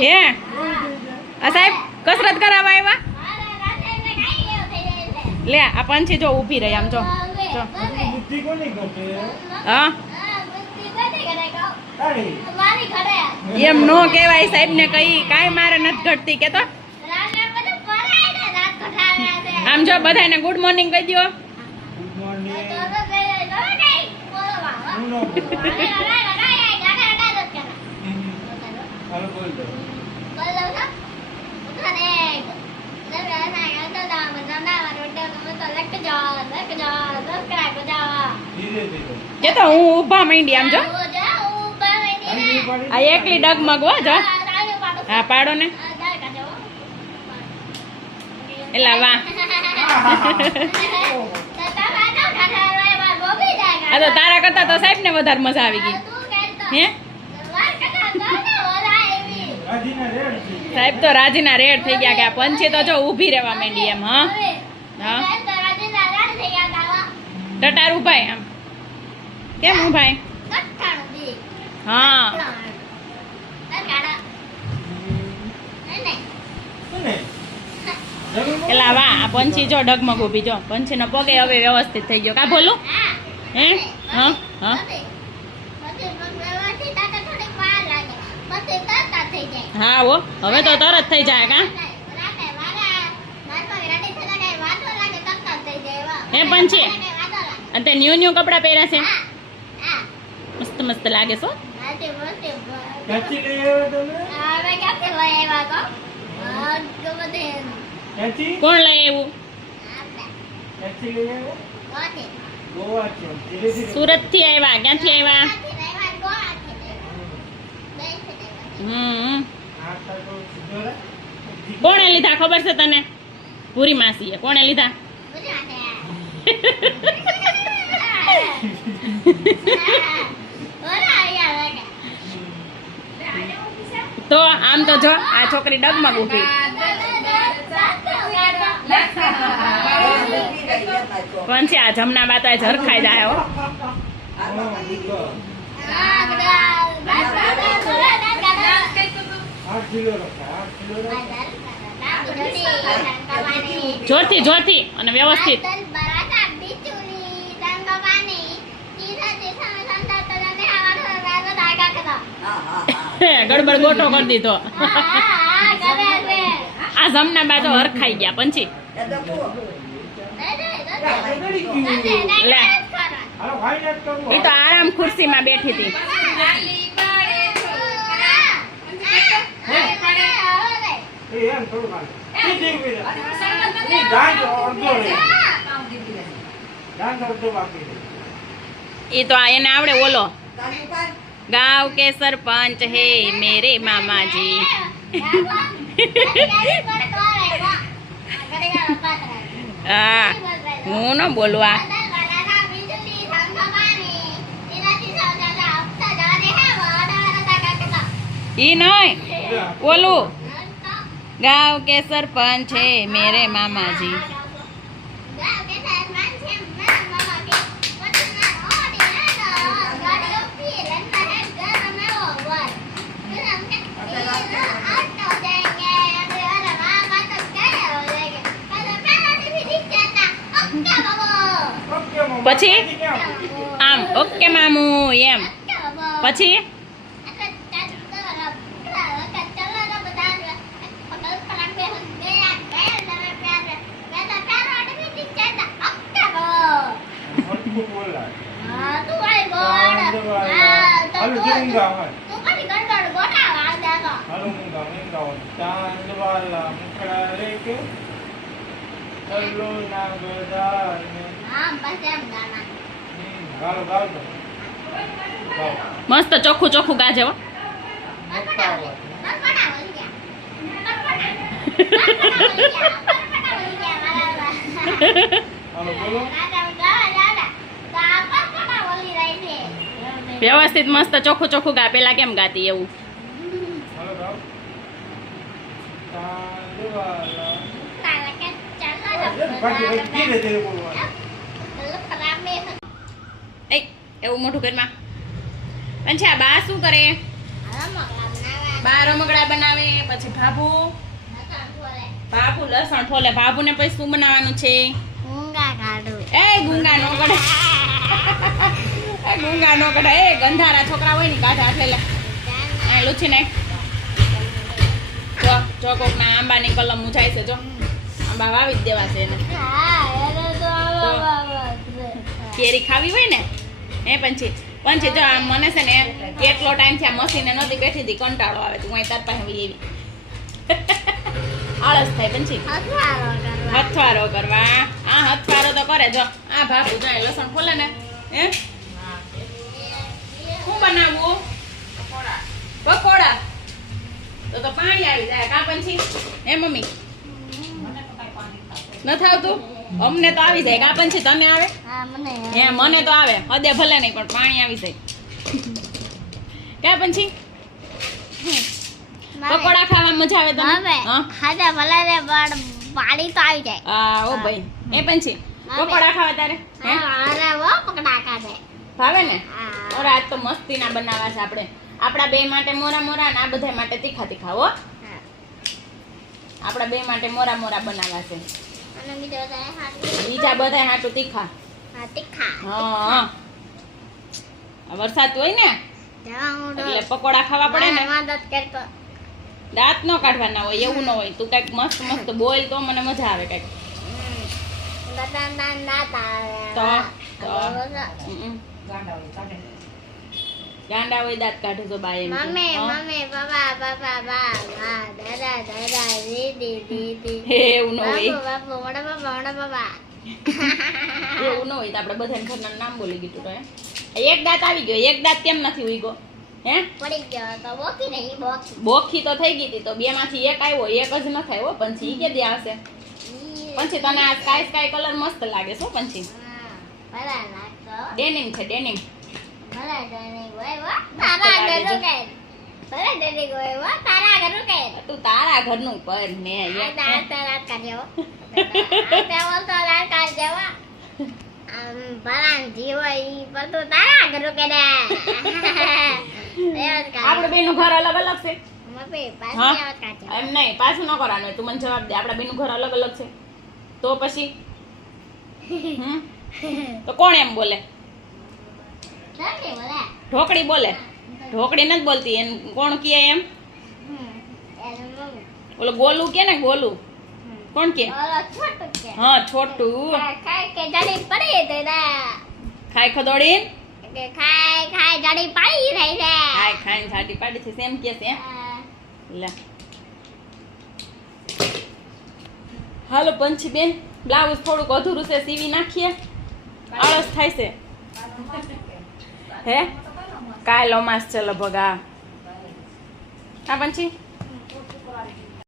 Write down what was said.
હે? આ સાહેબ, કસરત કરાવવા આવ્યા? લે, આ પંછી જો ઊભી રહી, આમ જો. હા? એમ નો કહેવાય સાહેબ ને કઈ, કાંઈ મારે નથી ઘટતી કે તો આમ જો, બધાને ગુડ મોર્નિંગ કહી દો ગુડ મોર્નિંગ તો તો ગઈ ગઈ નહીં બોલો બાબા હું નો બોલું. લડાઈ લડાઈ લડાઈ લડાઈ જ કરે હાલો બોલ દો બોલો દા ના રોટે તો તો લક જા લક જા સબસ્ક્રાઇબ જા ધીરે ધીરે કે તો હું ઊભા માંડી આમ જો. આ એકલી ડગમગ હો જો. હા પાડો. ને. એલા વાહ. આ તો તારા કરતા તો સાહેબ ને વધારે મજા આવી ગઈ. હે રાજીના રેડ છે સાહેબ, તો રાજીના રેડ થઈ ગયા કે આ પંછી તો જો ઊભી રહેવા માંડી એમ, હા? હા. ટટાર ઉભાય આમ. કેમ ઉભાય હા. એલા વાહ, આ પંછી જો ડગમગ ઊભી, જો. પંછી નો પગે હવે વ્યવસ્થિત થઈ ગયો. કા બોલું? હે? હા? હા? હા હો. હવે તો તરત થઈ જાય કા? હે પંછી અને તે ન્યુ ન્યુ કપડા પહેર્યા છે? મસ્ત મસ્ત લાગે છો કોણ લઈ છે ધીરે સુરતથી આવ્યા. ક્યાંથી આવ્યા હમ આ કાઢો સીધો રાખ. કોણે લીધા? ખબર છે તને? પૂરી માસીએ. કોણે લીધા? તો આમ તો જો આ છોકરી ડગમાં ઊભી. પણ છે આ જમના બાતો ઝરખાઈ જાય હો હા, ઊભો. હાથ ઢીલો રાખો, હાથ ઢીલો રાખો. જોરથી જોરથી અને વ્યવસ્થિત. ગડબડ ગોટો કરી દીધો. આ જમના બાતો હરખાઈ ગયા, પંછી. લે. એ તો આરામ ખુરશીમાં બેઠી હતી. એ એમ થોડું ખાલી. સીધી ઊભી રહે. એ ગાંઠ અડધો રહે. ગાંઠ અડધો બાકી રહે. એ તો આ એને આવડે બોલો ગાંવ કે સરપંચ હે મેરે મામાજી. હા હું ન બોલવા. ઈ નહીં ઓલું. ગાંવ કે સરપંચ હે મેરે મામાજી. પછી? આમ ઓકે મામુ એમ. પછી? તું ગોળ હા તો. તું ગણગણ દેતો હાલો, હું ગાઉં, હું ગાઉં. ચાંદવાલા મુખડા લેકે ચલો ના ગજાને. આમ પછી એમ ગાના હમ, ગાલો, મસ્ત ચોખ્ખું ચોખ્ખું ગાજે હો મોટા અવાજ. પરપટા વળી ગયા પરપટા વળી ગયા પરપટા વળી ગયા મારા હાલો, બોલો. રાજા ગાવા જાડા તો આ પરપટા વળી રહી છે વ્યવસ્થિત મસ્ત ચોખ્ખું ચોખ્ખું ગા પેલા કેમ ગાતી એવું? એવું મોટું ઘરમાં પણ છે આ બા શું કરે? બા રમકડા બનાવે પછી ભાભુ. ભાભુ લસણ ફોલે ભાભુને પછી શું બનાવવાનું છે? ગુંગા કાઢું. એ ગુંગા નો કઢે ગુંગા નો કઢે એ ગંધારા છોકરા હોય ને કાઢા હાથ લે. આ લૂછી નાખ. જો જો કોક ના આંબાની કલમ મુજાય છે, જો. આંબા વાવી જ દેવા છે એને. કેરી ખાવી હોય ને? એ પંછી? પંછી, જો આ મને છે ને કેટલો ટાઈમથી આ મશીને નહોતી બેઠી હતી, કંટાળો આવે તું અહીં તાર પાસે એવી આળસ થાય પંછી. હથવારો કરવા. આ હથવારો તો કરે. જો, આ ભાભુ જાય લસણ ખોલે ને, હે? બનાવવું પકોડા. તો તો પાણી આવી જાય કા પછી? હે મમ્મી? નથી આવતું. અમને તો આવી જાય કા પંછી તને આવે? હે મને તો આવે. અદે ભલે નહીં પણ પાણી આવી જાય. ક્યાં પછી? પકોડા ખાવા મજા આવે હા? ખાધા ભલે રે પણ પાણી તો આવી જાય. આ ઓ ભાઈ. એ પછી? હવે. પકોડા ખાવા તારે? હે? હા અરે વો પકડા ખાધે. ભાવે ને? હા. ઓરા આજ તો મસ્તીના બનાવવા છે આપણે. આપણા બે માટે મોરા મોરા અને આ બધા માટે તીખા તીખા હો. આપણા બે માટે મોરા મોરા બનાવવા છે. અને બીજો બધા હાટું તીખા. હા તીખા. હા આ વરસાદ હોય ને એટલે પકોડા ખાવા પડે ને. દાંત ન કાઢવાના હોય એવું ન હોય. તું કંઈક મસ્ત મસ્ત બોલ તો મને મજા આવે કંઈક. દાદા ના ના તો. ગાંડા હોય દાંત કાઢે તો બાય એમ મમ્મી મમ્મી બાબા બાબા બા બા દાદા દાદા દીદી દીદી એવું ન હોય. બાપુ મોડા બાબા મોડા બાબા. એવું ન હોય તો આપણે બધાને ઘરના નામ બોલી ગયું તો એક દાંત આવી ગયો એક દાંત કેમ નથી ઉઈગો હે? પડી ગયો તો બોકી નહીં બોકી બોખી તો થઈ ગઈ હતી તો બે માંથી એક આવ્યો એક જ ન થાય હો. પંછી કે દે આવશે? પંછી તને આ સ્કાય સ્કાય કલર મસ્ત લાગે છે પંછી. હા ભલા લાગતો ડેનિમ છે ડેનિમ તારા તારા ઘરનું પર ને ને ઘર અલગ અલગ છે? પાછી ન કરવાનું તું મને જવાબ દે. આપણા બેનું ઘર અલગ અલગ છે. તો પછી? કોણ એમ બોલે? ઢોકળી બોલે. ઢોકળી નથી બોલતી. એમ કોણ કે એમ? ઓલો ગોલુ કે ને ગોલુ? કોણ કે હા છોટું. ખાય ખદોડી ખાય ખાય જડી પડી રહી છે. ખાય પાડી છે. કે છે લે. હાલો પંછી બેન બ્લાઉઝ થોડુંક અધૂરું છે. સીવી નાખીએ. આળસ થાય છે. હે? કાલ અમાસ છે લગભગ આ. હા પંછી